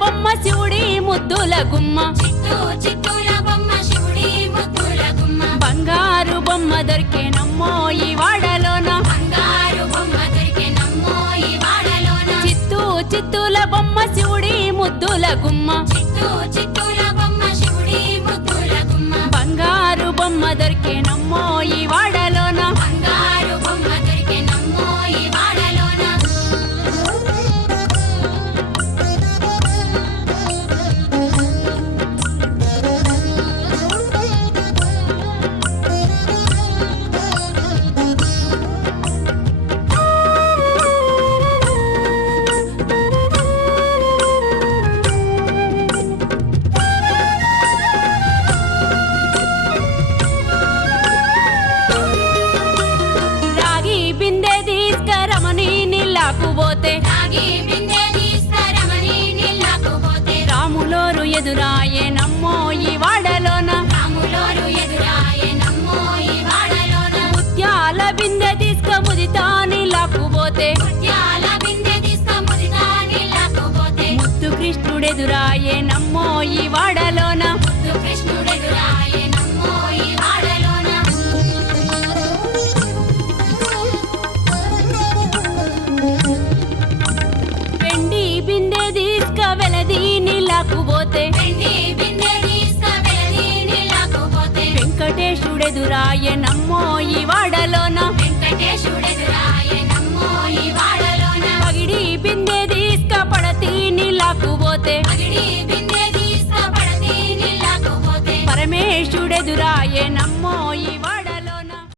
బొమ్మ శివుడి ముద్దుల గుమ్మ చిత్తూల బొమ్మ శివుడి ముద్దుల గుమ్మ బంగారు బొమ్మ దొరికేనమ్మో ఈ వాడలోన బంగారు బొమ్మ దొరికెనమ్మో ఈ వాడలోన చిత్తూల బొమ్మ శివుడి ముద్దుల గుమ్మ చిత్తూల బొమ్మ శివుడి ముద్దుల గుమ్మ బంగారు బొమ్మ దొరికేనమ్మో ఈ వాడలోన బంగారు బొమ్మ దొరికెనమ్మో ఈ వాడలోన రాగి బిందె తీసుకరమని నీళ్ళకు పోతే రాగి బిందె తీసుకురమని నీళ్ళకు పోతే రాములోరు ఎదురాయేనమ్మో ఈ వాడలోన రాములోరు ఎదురాయెనమ్మో ఈ వాడలోన ముత్యాల బిందె తీసుక ముదితా నీళ్ళకు పోతే ముత్యాల బిందె తీసుకొముదితా నీళ్ళకు పోతే ముత్తు కృష్ణుడెదురాయేనమ్మో ఈ వాడలోన ముద్దు కృష్ణుడెదురాయెనమ్మో ఈ వాడలోన వెండి బిందె తీసుక వెలది నీళ్ళకు పోతే వెండి బిందె తీసుకువెళ్ళి నీళ్ళకు పోతే వెంకటేశుడెదురాయేనమ్మో ఈ వాడలోన వెంకటేశుడెదురాయెనమ్మో ఈ వాడలోన పగిడి బిందె తీసుక పడతి నీళ్ళకు పోతే పగిడి బిందె తీసుకుపడతి నీళ్ళకు పోతే పరమేశుడెదురాయేనమ్మో ఈ వాడ